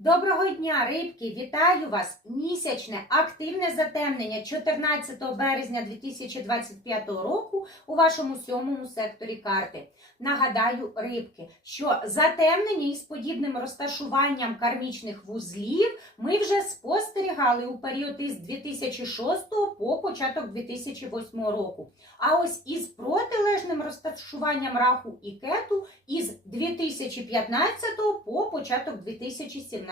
Доброго дня, рибки! Вітаю вас! Місячне активне затемнення 14 березня 2025 року у вашому сьомому секторі карти. Нагадаю, рибки, що затемнення із подібним розташуванням кармічних вузлів ми вже спостерігали у період із 2006 по початок 2008 року. А ось із протилежним розташуванням раху і кету із 2015 по початок 2017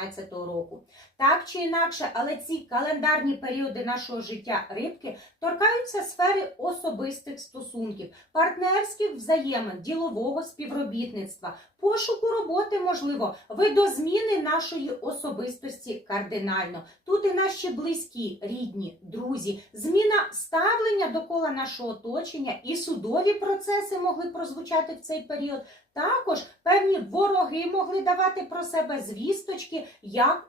року. Так чи інакше, але ці календарні періоди нашого життя рибки торкаються сфери особистих стосунків, партнерських взаємин, ділового співробітництва, пошуку роботи, можливо, видозміни нашої особистості кардинально. Тут і наші близькі, рідні, друзі, зміна ставлення довкола нашого оточення і судові процеси могли прозвучати в цей період. Також певні вороги могли давати про себе звісточки як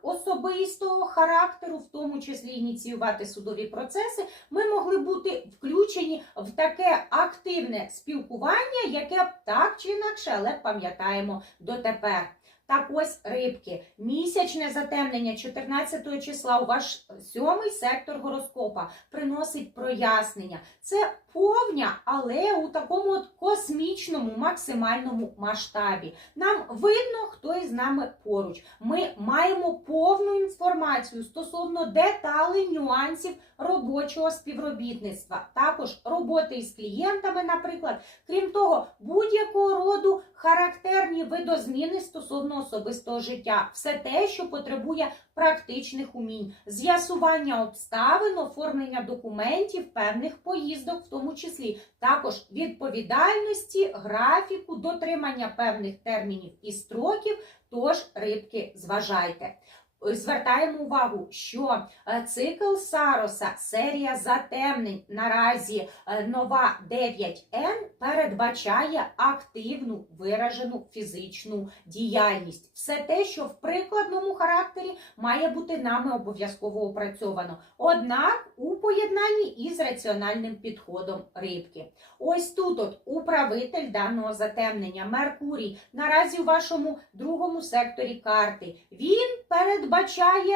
особистого характеру, в тому числі ініціювати судові процеси. Ми могли бути включені в таке активне спілкування, яке так чи інакше, але пам'ятаємо дотепер. Так ось рибки, місячне затемнення 14 числа у ваш сьомий сектор гороскопа приносить прояснення. Це повня, але у такому от космічному максимальному масштабі. Нам видно, хто із нами поруч. Ми маємо повну інформацію стосовно деталей, нюансів робочого співробітництва, також роботи із клієнтами, наприклад. Крім того, будь-якого роду характерні видозміни стосовно особистого життя, все те, що потребує практичних умінь, з'ясування обставин, оформлення документів, певних поїздок, в тому числі також відповідальності, графіку, дотримання певних термінів і строків. Тож, рибки, зважайте. Звертаємо увагу, що е, цикл Сароса, серія затемнень наразі е, нова 9N передбачає активну виражену фізичну діяльність. Все те, що в прикладному характері має бути нами обов'язково опрацьовано. Однак у поєднанні із раціональним підходом рибки. Ось тут от управитель даного затемнення Меркурій наразі у вашому другому секторі карти. Він передбачає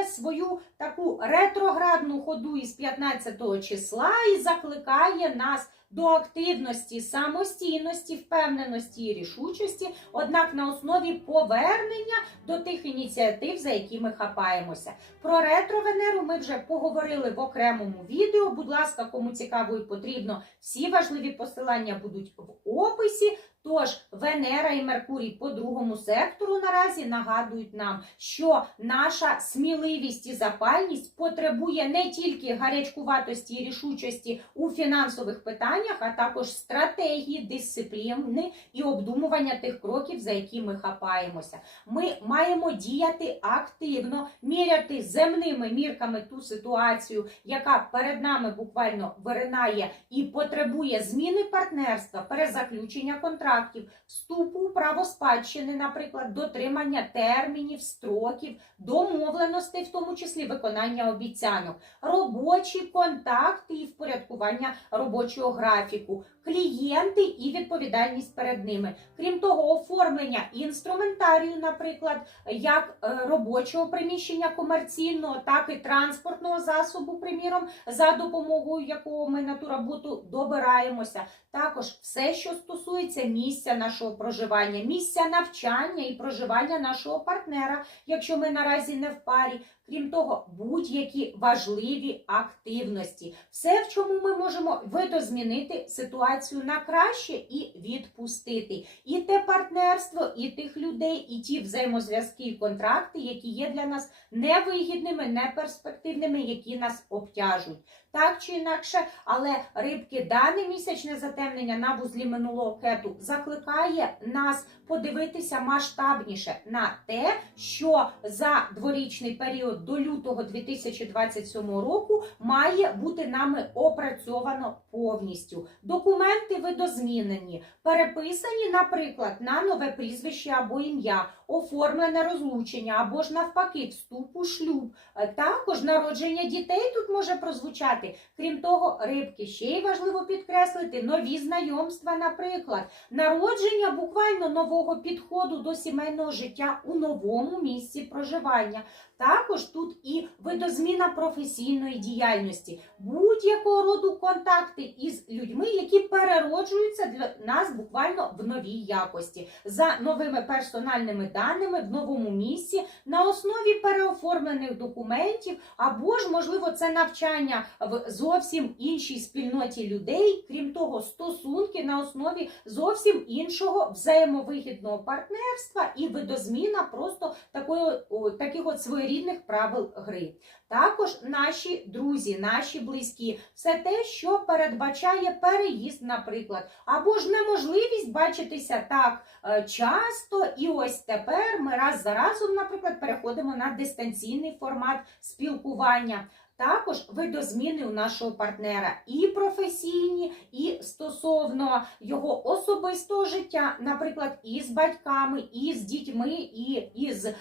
свою таку ретроградну ходу із 15 числа і закликає нас до активності, самостійності, впевненості і рішучості, однак на основі повернення до тих ініціатив, за які ми хапаємося. Про ретро-Венеру ми вже поговорили в окремому відео. Будь ласка, кому цікаво і потрібно, всі важливі посилання будуть в описі. Тож Венера і Меркурій по другому сектору наразі нагадують нам, що наша сміливість і запальність потребує не тільки гарячкуватості і рішучості у фінансових питаннях, а також стратегії, дисципліни і обдумування тих кроків, за які ми хапаємося. Ми маємо діяти активно, міряти земними мірками ту ситуацію, яка перед нами буквально виринає і потребує зміни партнерства, перезаключення контрактів, вступу у право спадщини, наприклад, дотримання термінів, строків, домовленостей, в тому числі виконання обіцянок, робочі контакти і впорядкування робочого графіку, клієнти і відповідальність перед ними. Крім того, оформлення інструментарію, наприклад, як е, робочого приміщення комерційного, так і транспортного засобу, приміром, за допомогою якого ми на ту роботу добираємося. Також все, що стосується місця нашого проживання, місця навчання і проживання нашого партнера, якщо ми наразі не в парі. Крім того, будь-які важливі активності, все, в чому ми можемо видозмінити ситуацію на краще і відпустити. І те партнерство, і тих людей, і ті взаємозв'язки і контракти, які є для нас невигідними, неперспективними, які нас обтяжують. Так чи інакше, але рибки дане місячне затемнення на вузлі минулого кету закликає нас подивитися масштабніше на те, що за дворічний період до лютого 2027 року має бути нами опрацьовано повністю. Документи видозмінені, переписані, наприклад, на нове прізвище або ім'я, оформлене розлучення або ж навпаки, вступ у шлюб. Е, Також народження дітей тут може прозвучати. Працювати. Крім того, рибки ще й важливо підкреслити нові знайомства, наприклад, народження буквально нового підходу до сімейного життя у новому місці проживання. Також тут і видозміна професійної діяльності, будь-якого роду контакти із людьми, які перероджуються для нас буквально в новій якості, за новими персональними даними в новому місці, на основі переоформлених документів, або ж, можливо, це навчання в зовсім іншій спільноті людей, крім того, стосунки на основі зовсім іншого взаємовигідного партнерства і видозміна просто такої, таких от своєрідних правил гри. Також наші друзі, наші близькі, все те, що передбачає переїзд, наприклад, або ж неможливість бачитися так е, часто, і ось тепер ми раз за разом, наприклад, переходимо на дистанційний формат спілкування. Також видозміни у нашого партнера і професійні, і стосовно його особистого життя, наприклад, і з батьками, і з дітьми, і із е,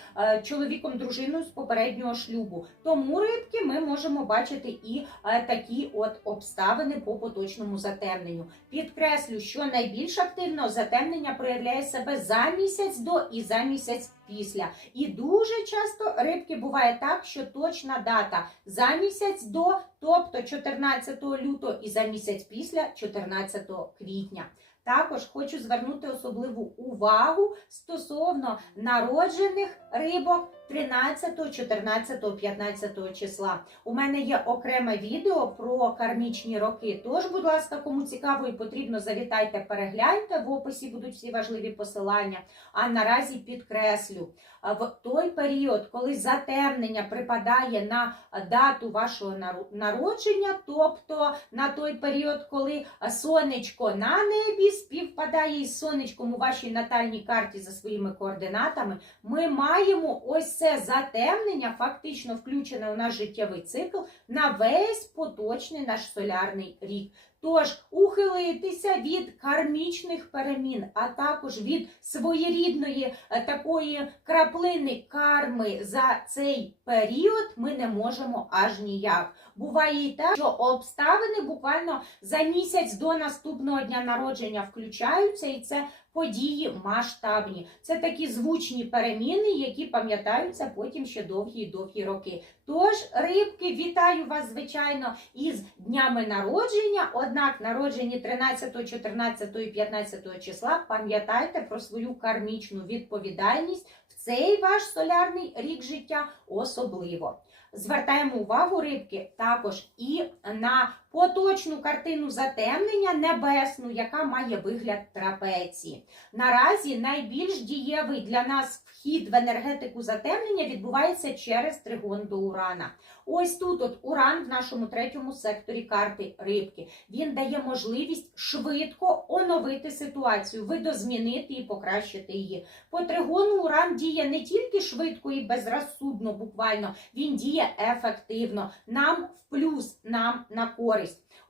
чоловіком, дружиною з попереднього шлюбу. Тому рибки ми можемо бачити і е, такі от обставини по поточному затемненню. Підкреслю, що найбільш активно затемнення проявляє себе за місяць до і за місяць після. І дуже часто рибки буває так, що точна дата за місяць до, тобто 14 лютого, і за місяць після 14 квітня. Також хочу звернути особливу увагу стосовно народжених рибок 13, 14, 15 числа. У мене є окреме відео про кармічні роки. Тож, будь ласка, кому цікаво і потрібно, завітайте, перегляньте. В описі будуть всі важливі посилання. А наразі підкреслю, в той період, коли затемнення припадає на дату вашого народження, тобто на той період, коли сонечко на небі співпадає із сонечком у вашій натальній карті за своїми координатами, ми маємо ось це затемнення, фактично включене у наш життєвий цикл на весь поточний наш солярний рік. Тож ухилитися від кармічних перемін, а також від своєрідної е, такої краплини карми за цей період ми не можемо аж ніяк. Буває і так, що обставини буквально за місяць до наступного дня народження включаються, і це події масштабні. Це такі звучні переміни, які пам'ятаються потім ще довгі-довгі роки. Тож, рибки, вітаю вас, звичайно, із днями народження. Однак народжені 13, 14 і 15 числа. Пам'ятайте про свою кармічну відповідальність в цей ваш солярний рік життя особливо. Звертаємо увагу рибки також і на поточну картину затемнення небесну, яка має вигляд трапеції. Наразі найбільш дієвий для нас вхід в енергетику затемнення відбувається через тригон до Урана. Ось тут от Уран в нашому третьому секторі карти рибки. Він дає можливість швидко оновити ситуацію, видозмінити і покращити її. По тригону Уран діє не тільки швидко і безрозсудно, буквально, він діє ефективно, нам в плюс, нам на користь.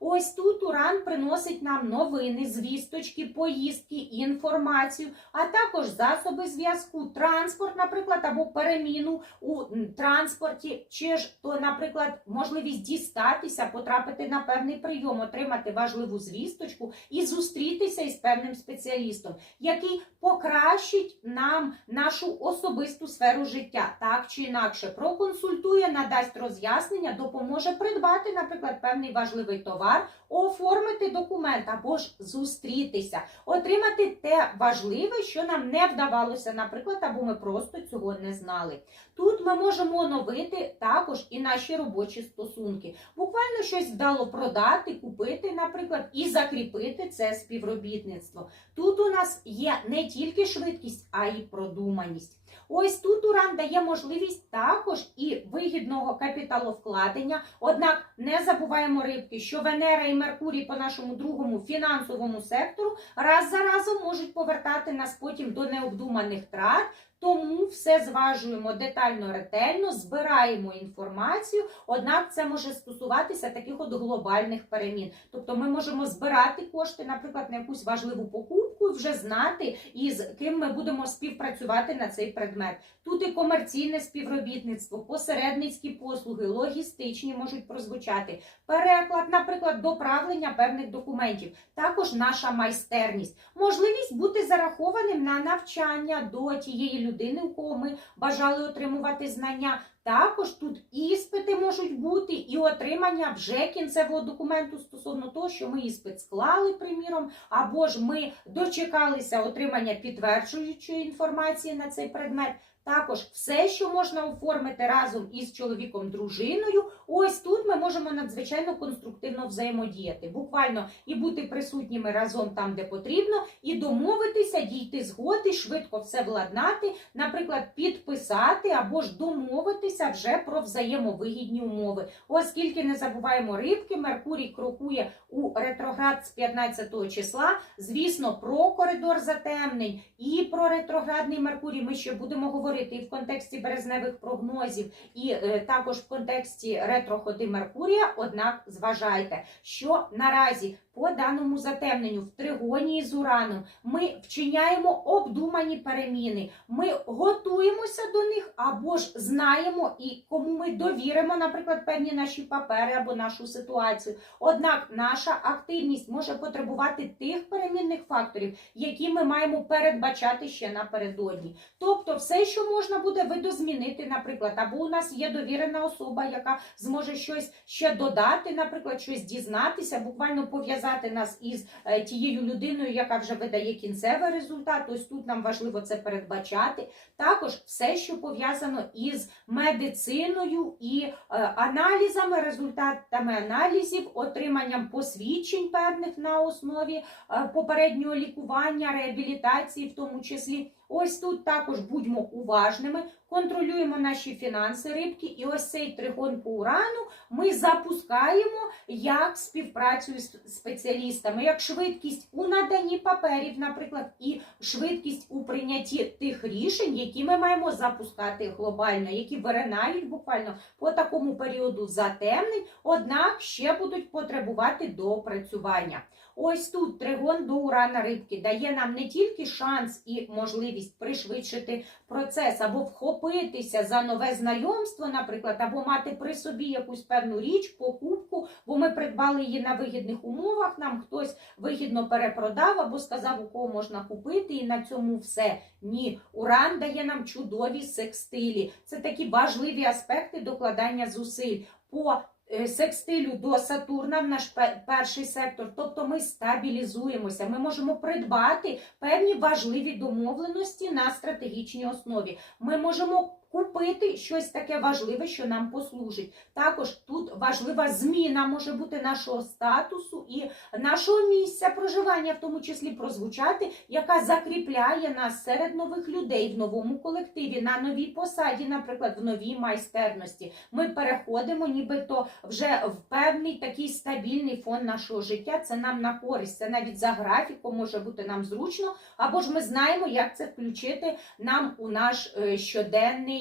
Ось. Тут Уран приносить нам новини, звісточки, поїздки, інформацію, а також засоби зв'язку, транспорт, наприклад, або переміну у транспорті, чи ж то, наприклад, можливість дістатися, потрапити на певний прийом, отримати важливу звісточку і зустрітися із певним спеціалістом, який покращить нам нашу особисту сферу життя, так чи інакше, проконсультує, надасть роз'яснення, допоможе придбати, наприклад, певний важливий товар, оформити документ або ж зустрітися, отримати те важливе, що нам не вдавалося, наприклад, або ми просто цього не знали. Тут ми можемо оновити також і наші робочі стосунки. Буквально щось вдало продати, купити, наприклад, і закріпити це співробітництво. Тут у нас є не тільки швидкість, а й продуманість. Ось тут Уран дає можливість також і вигідного капіталовкладення. Однак не забуваємо рибки, що Венера і Меркурій по нашому другому фінансовому сектору раз за разом можуть повертати нас потім до необдуманих трат. Тому все зважуємо детально, ретельно, збираємо інформацію. Однак це може стосуватися таких от глобальних перемін. Тобто ми можемо збирати кошти, наприклад, на якусь важливу покупку. І вже знати, із ким ми будемо співпрацювати на цей предмет. Тут і комерційне співробітництво, посередницькі послуги, логістичні можуть прозвучати, переклад, наприклад, доправлення певних документів, також наша майстерність, можливість бути зарахованим на навчання до тієї людини, у кого ми бажали отримувати знання. Також тут іспити можуть бути і отримання вже кінцевого документу стосовно того, що ми іспит склали, приміром, або ж ми дочекалися отримання підтверджуючої інформації на цей предмет. Також все, що можна оформити разом із чоловіком, дружиною, ось тут ми можемо надзвичайно конструктивно взаємодіяти, буквально і бути присутніми разом там, де потрібно, і домовитися, дійти згоди, швидко все владнати, наприклад, підписати або ж домовитися вже про взаємовигідні умови. Оскільки не забуваємо рибки, Меркурій крокує у ретроград з 15 числа. Звісно, про коридор затемнень і про ретроградний Меркурій ми ще будемо говорити і в контексті березневих прогнозів, і е, також в контексті ретроходи Меркурія. Однак зважайте, що наразі по даному затемненню в тригонії з Ураном ми вчиняємо обдумані переміни. Ми готуємося до них або ж знаємо і кому ми довіримо, наприклад, певні наші папери або нашу ситуацію. Однак наша активність може потребувати тих перемінних факторів, які ми маємо передбачати ще напередодні. Тобто, все, що можна буде видозмінити, наприклад, або у нас є довірена особа, яка зможе щось ще додати, наприклад, щось дізнатися, буквально пов'язати нас із е, тією людиною, яка вже видає кінцевий результат. Ось тут нам важливо це передбачати. Також все, що пов'язано із медициною і е, аналізами, результатами аналізів, отриманням посвідчень певних на основі е, попереднього лікування, реабілітації, в тому числі. Ось тут також будьмо уважними, контролюємо наші фінанси рибки, і ось цей тригон по урану ми запускаємо як співпрацю з спеціалістами, як швидкість у наданні паперів, наприклад, і швидкість у прийнятті тих рішень, які ми маємо запускати глобально, які виринають буквально по такому періоду затемнень, однак ще будуть потребувати доопрацювання. Ось тут тригон до урана рибки дає нам не тільки шанс і можливість пришвидшити процес або вхопитися за нове знайомство, наприклад, або мати при собі якусь певну річ, покупку, бо ми придбали її на вигідних умовах. Нам хтось вигідно перепродав або сказав, у кого можна купити, і на цьому все. Ні, уран дає нам чудові секстилі. Це такі важливі аспекти докладання зусиль. По секстилю до Сатурна в наш пе- перший сектор, тобто ми стабілізуємося, ми можемо придбати певні важливі домовленості на стратегічній основі. Ми можемо купити щось таке важливе, що нам послужить. Також тут важлива зміна може бути нашого статусу і нашого місця проживання, в тому числі прозвучати, яка закріпляє нас серед нових людей в новому колективі, на новій посаді, наприклад, в новій майстерності. Ми переходимо, нібито вже в певний такий стабільний фон нашого життя. Це нам на користь, це навіть за графіком може бути нам зручно, або ж ми знаємо, як це включити нам у наш е,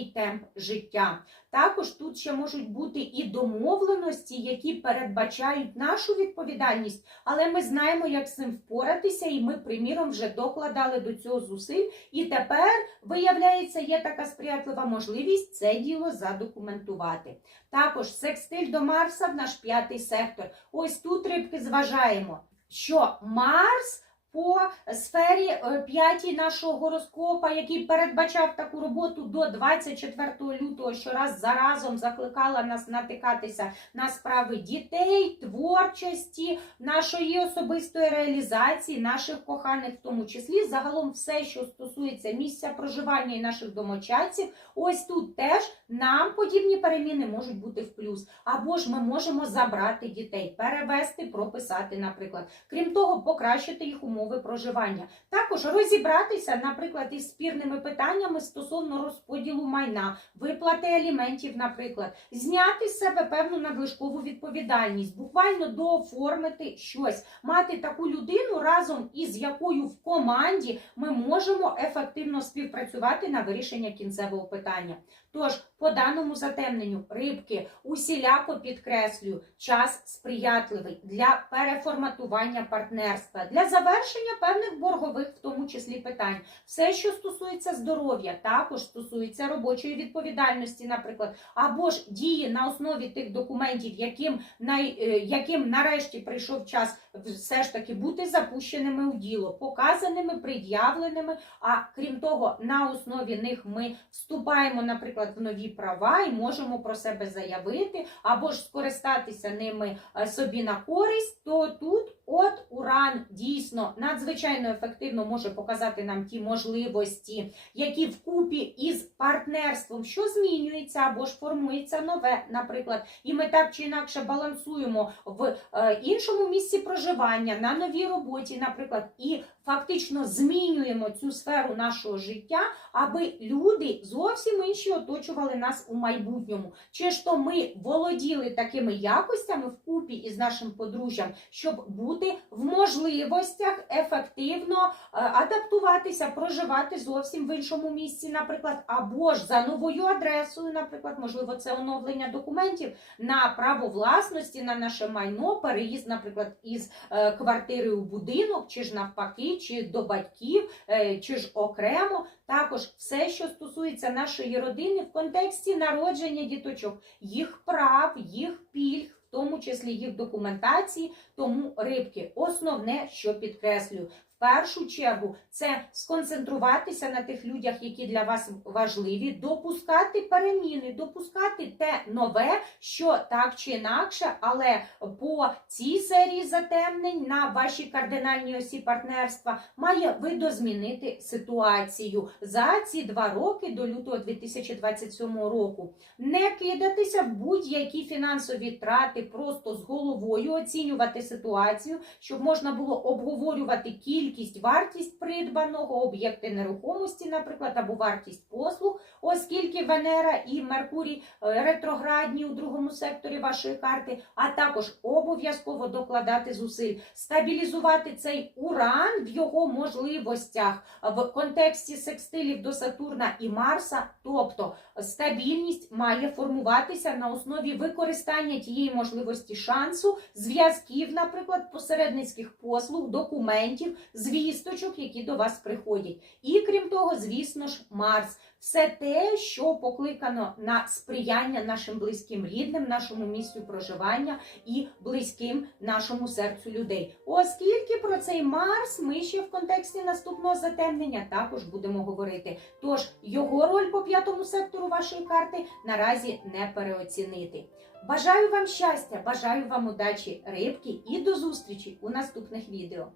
щоденний темп життя. Також тут ще можуть бути і домовленості, які передбачають нашу відповідальність, але ми знаємо, як з цим впоратися, і ми, приміром, вже докладали до цього зусиль. І тепер, виявляється, є така сприятлива можливість це діло задокументувати. Також секстиль до Марса в наш п'ятий сектор. Ось тут рибки зважаємо, що Марс. По сфері е, п'ятій нашого гороскопа, який передбачав таку роботу до 24 лютого, що раз за разом закликала нас натикатися на справи дітей, творчості, нашої особистої реалізації, наших коханих, в тому числі, загалом все, що стосується місця проживання і наших домочадців, ось тут теж нам подібні переміни можуть бути в плюс. Або ж ми можемо забрати дітей, перевести, прописати, наприклад. Крім того, покращити їх умови проживання. Також розібратися, наприклад, із спірними питаннями стосовно розподілу майна, виплати аліментів, наприклад, зняти з себе певну надлишкову відповідальність, буквально дооформити щось, мати таку людину, разом із якою в команді ми можемо ефективно співпрацювати на вирішення кінцевого питання. Тож, по даному затемненню рибки усіляко підкреслюю час сприятливий для переформатування партнерства, для завершення певних боргових, в тому числі питань. Все, що стосується здоров'я, також стосується робочої відповідальності, наприклад, або ж дії на основі тих документів, яким е, яким нарешті прийшов час все ж таки бути запущеними у діло, показаними, пред'явленими. А крім того, на основі них ми вступаємо, наприклад, в нові права і можемо про себе заявити, або ж скористатися ними е, собі на користь, то тут от уран дійсно надзвичайно ефективно може показати нам ті можливості, які вкупі із партнерством, що змінюється або ж формується нове, наприклад, і ми так чи інакше балансуємо в е, іншому місці проживання, на новій роботі, наприклад, і фактично змінюємо цю сферу нашого життя, аби люди зовсім інші оточували нас у майбутньому. Чи ж то ми володіли такими якостями вкупі із нашим подружжям, щоб бути в можливостях ефективно е, адаптуватися, проживати зовсім в іншому місці, наприклад, або ж за новою адресою, наприклад, можливо, це оновлення документів на право власності на наше майно, переїзд, наприклад, із е, квартири у будинок, чи ж навпаки, чи до батьків, е, чи ж окремо. Також все, що стосується нашої родини в контексті народження діточок, їх прав, їх пільг. В тому числі їх документації, тому рибки основне, що підкреслюю, першу чергу це сконцентруватися на тих людях, які для вас важливі, допускати переміни, допускати те нове, що так чи інакше, але по цій серії затемнень на вашій кардинальній осі партнерства має видозмінити ситуацію за ці два роки до лютого 2027 року. Не кидатися в будь-які фінансові трати, просто з головою оцінювати ситуацію, щоб можна було обговорювати кількість, вартість придбаного, об'єкти нерухомості, наприклад, або вартість послуг, оскільки Венера і Меркурій е, ретроградні у другому секторі вашої карти, а також обов'язково докладати зусиль, стабілізувати цей уран в його можливостях в контексті секстилів до Сатурна і Марса, тобто стабільність має формуватися на основі використання тієї можливості шансу, зв'язків, наприклад, посередницьких послуг, документів, звісточок, які до вас приходять. І крім того, звісно ж, Марс. Все те, що покликано на сприяння нашим близьким рідним, нашому місцю проживання і близьким нашому серцю людей. Оскільки про цей Марс ми ще в контексті наступного затемнення також будемо говорити. Тож його роль по п'ятому сектору вашої карти наразі не переоцінити. Бажаю вам щастя, бажаю вам удачі, рибки і до зустрічі у наступних відео.